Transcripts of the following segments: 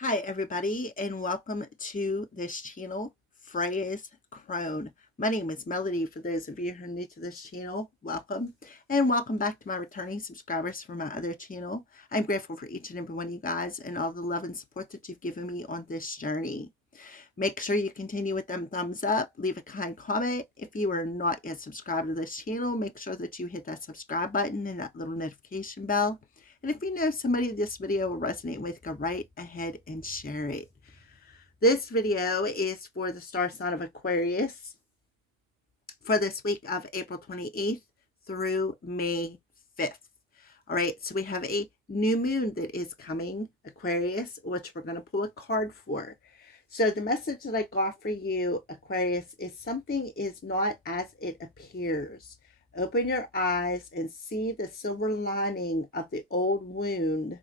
Hi, everybody, and welcome to this channel, Freya's Crone. My name is Melody. For those of you who are new to this channel, welcome. And welcome back to my returning subscribers from my other channel. I'm grateful for each and every one of you guys and all the love and support that you've given me on this journey. Make sure you continue with them thumbs up. Leave a kind comment. If you are not yet subscribed to this channel, make sure that you hit that subscribe button and that little notification bell. And if you know somebody this video will resonate with, go right ahead and share it. This video is for the star sign of Aquarius for this week of April 28th through May 5th. All right, so we have a new moon that is coming, Aquarius, which we're going to pull a card for. So the message that I got for you, Aquarius, is something is not as it appears. Open your eyes and see the silver lining of the old wound.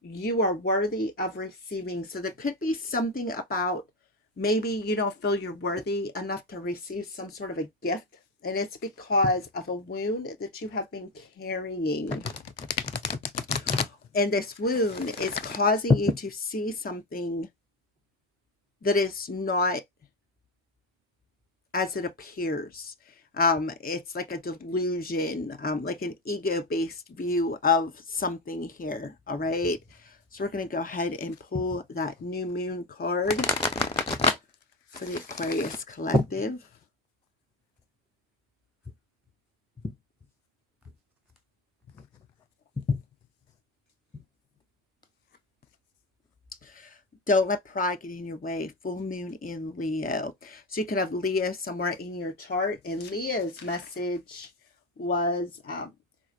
You are worthy of receiving. So there could be something about maybe you don't feel you're worthy enough to receive some sort of a gift. And it's because of a wound that you have been carrying. And this wound is causing you to see something that is not as it appears. It's like a delusion, like an ego-based view of something here. All right. So we're going to go ahead and pull that new moon card for the Aquarius Collective. Don't let pride get in your way. Full moon in Leo. So you could have Leo somewhere in your chart. And Leo's message was,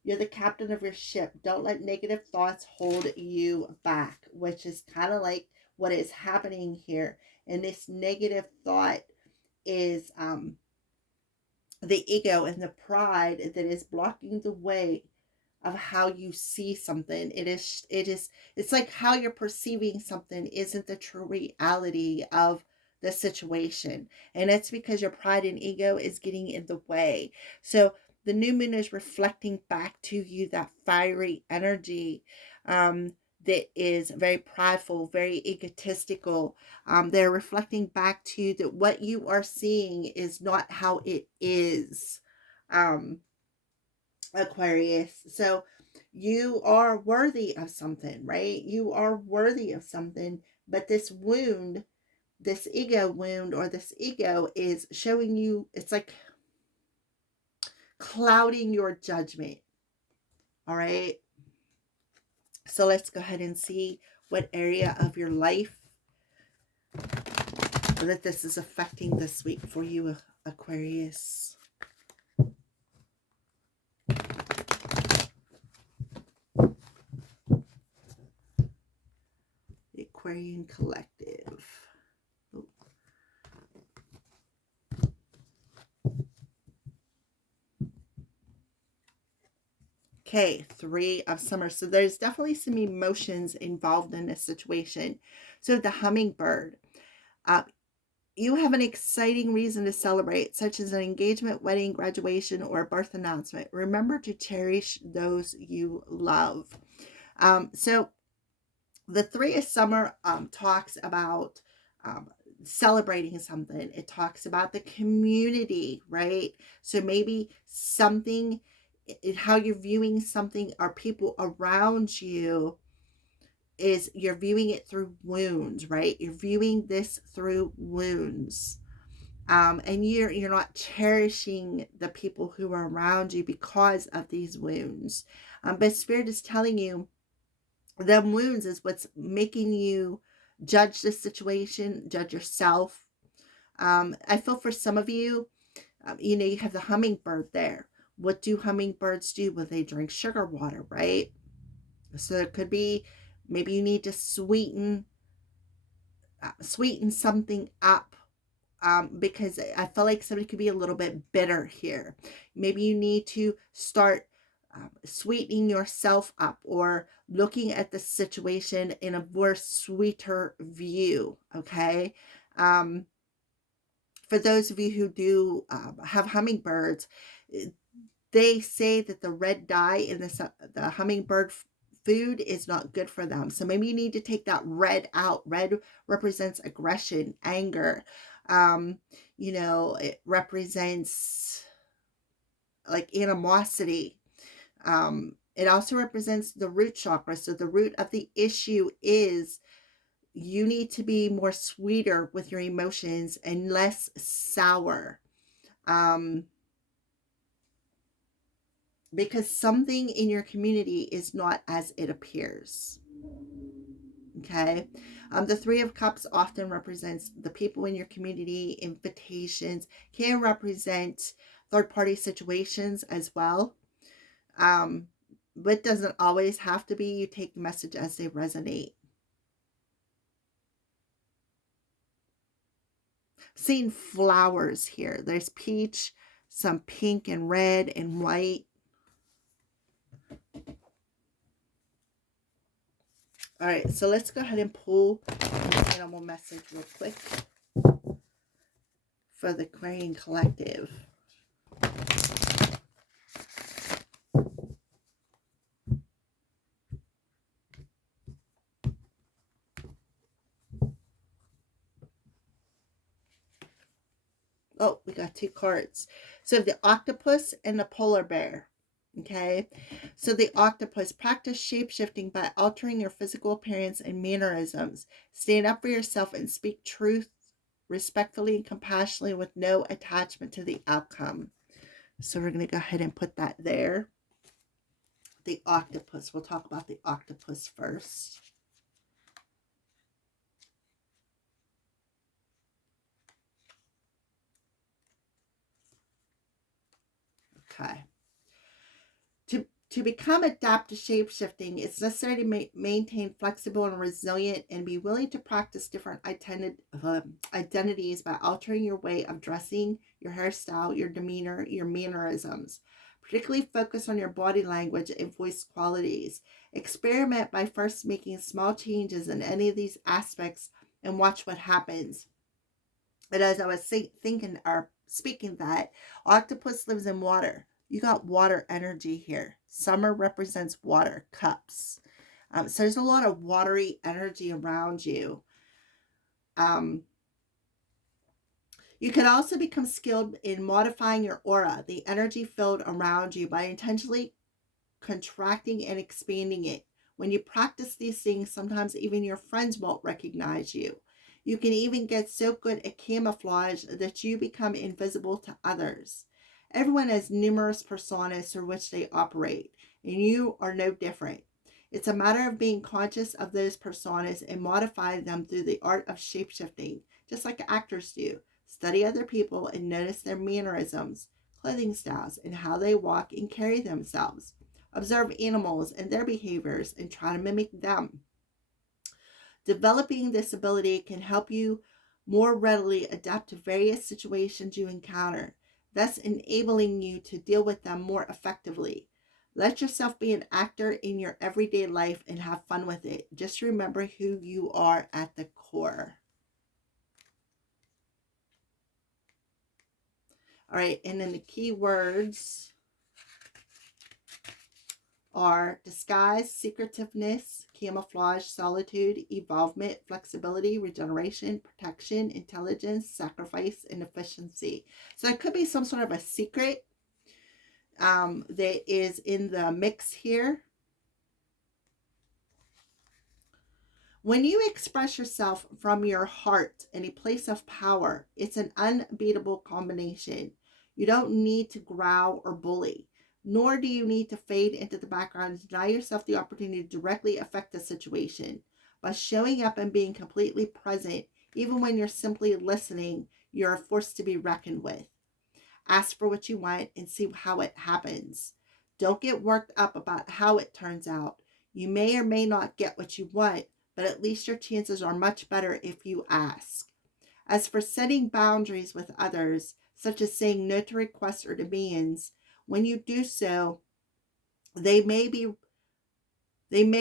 you're the captain of your ship. Don't let negative thoughts hold you back, which is kind of like what is happening here. And this negative thought is the ego and the pride that is blocking the way of how you see something. It's like how you're perceiving something isn't the true reality of the situation. And it's because your pride and ego is getting in the way. So the new moon is reflecting back to you that fiery energy that is very prideful, very egotistical. They're reflecting back to you that what you are seeing is not how it is. Aquarius. So you are worthy of something, right? You are worthy of something, but this wound, this ego wound, or this ego is showing you, it's like clouding your judgment. All right. So let's go ahead and see what area of your life that this is affecting this week for you, Aquarius. The Aquarian Collective. Oh. Okay, Three of Summer. So there's definitely some emotions involved in this situation. So the hummingbird. You have an exciting reason to celebrate, such as an engagement, wedding, graduation, or a birth announcement. Remember to cherish those you love. So the Three of Summer talks about celebrating something. It talks about the community, right? So maybe something, how you're viewing something, or people around you, is you're viewing it through wounds, right? You're viewing this through wounds. And you're not cherishing the people who are around you because of these wounds. But Spirit is telling you the wounds is what's making you judge the situation, judge yourself. I feel for some of you, you have the hummingbird there. What do hummingbirds do? Well, they drink sugar water, right? So it could be maybe you need to sweeten something up, because I feel like somebody could be a little bit bitter here. Maybe you need to start sweetening yourself up, or looking at the situation in a more sweeter view. Okay. For those of you who do have hummingbirds, they say that the red dye in the hummingbird food is not good for them. So maybe you need to take that red out. Red represents aggression, anger. Um, it represents like animosity. It also represents the root chakra. So the root of the issue is you need to be more sweeter with your emotions and less sour. Um, because something in your community is not as it appears. Okay. The Three of Cups often represents the people in your community. Invitations can represent third party situations as well. But doesn't always have to be. You take the message as they resonate. Seeing flowers here. There's peach, some pink and red and white. All right, so let's go ahead and pull an animal message real quick for the Aquarian Collective. Oh, we got two cards. So the octopus and the polar bear. Okay. So the octopus, practice shape-shifting by altering your physical appearance and mannerisms. Stand up for yourself and speak truth respectfully and compassionately with no attachment to the outcome. So we're going to go ahead and put that there. The octopus. We'll talk about the octopus first. Okay. To become adept to shape-shifting, it's necessary to maintain flexible and resilient and be willing to practice different identities by altering your way of dressing, your hairstyle, your demeanor, your mannerisms. Particularly focus on your body language and voice qualities. Experiment by first making small changes in any of these aspects and watch what happens. But as I was thinking or speaking that, octopus lives in water. You got water energy here. Summer represents water, cups. So there's a lot of watery energy around you. You can also become skilled in modifying your aura, the energy field around you, by intentionally contracting and expanding it. When you practice these things, sometimes even your friends won't recognize you. You can even get so good at camouflage that you become invisible to others. Everyone has numerous personas through which they operate, and you are no different. It's a matter of being conscious of those personas and modify them through the art of shapeshifting, just like actors do. Study other people and notice their mannerisms, clothing styles, and how they walk and carry themselves. Observe animals and their behaviors and try to mimic them. Developing this ability can help you more readily adapt to various situations you encounter, thus enabling you to deal with them more effectively. Let yourself be an actor in your everyday life and have fun with it. Just remember who you are at the core. All right, and then the key words are disguise, secretiveness, camouflage, solitude, evolvement, flexibility, regeneration, protection, intelligence, sacrifice, and efficiency. So it could be some sort of a secret that is in the mix here. When you express yourself from your heart in a place of power, it's an unbeatable combination. You don't need to growl or bully, nor do you need to fade into the background and deny yourself the opportunity to directly affect the situation. By showing up and being completely present, even when you're simply listening, you're a force to be reckoned with. Ask for what you want and see how it happens. Don't get worked up about how it turns out. You may or may not get what you want, but at least your chances are much better if you ask. As for setting boundaries with others, such as saying no to requests or demands, when you do so, they may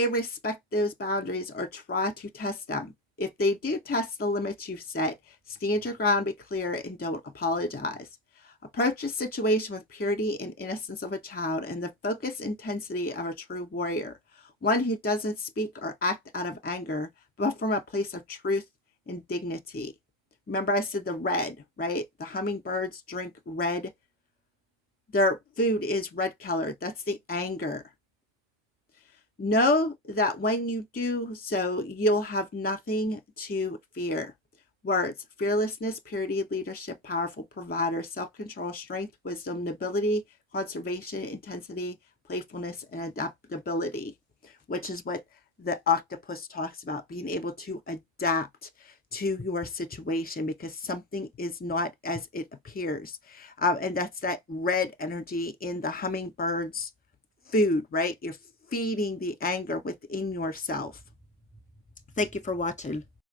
respect those boundaries or try to test them. If they do test the limits you've set, stand your ground, be clear, and don't apologize. Approach a situation with purity and innocence of a child and the focused intensity of a true warrior. one who doesn't speak or act out of anger, but from a place of truth and dignity. Remember, I said the red, right? The hummingbirds drink red. Their food is red colored. That's the anger. Know that when you do so, you'll have nothing to fear. Words: fearlessness, purity, leadership, powerful, provider, self control, strength, wisdom, nobility, conservation, intensity, playfulness, and adaptability, which is what the octopus talks about, being able to adapt to your situation because something is not as it appears. And that's that red energy in the hummingbird's food, right? You're feeding the anger within yourself. Thank you for watching.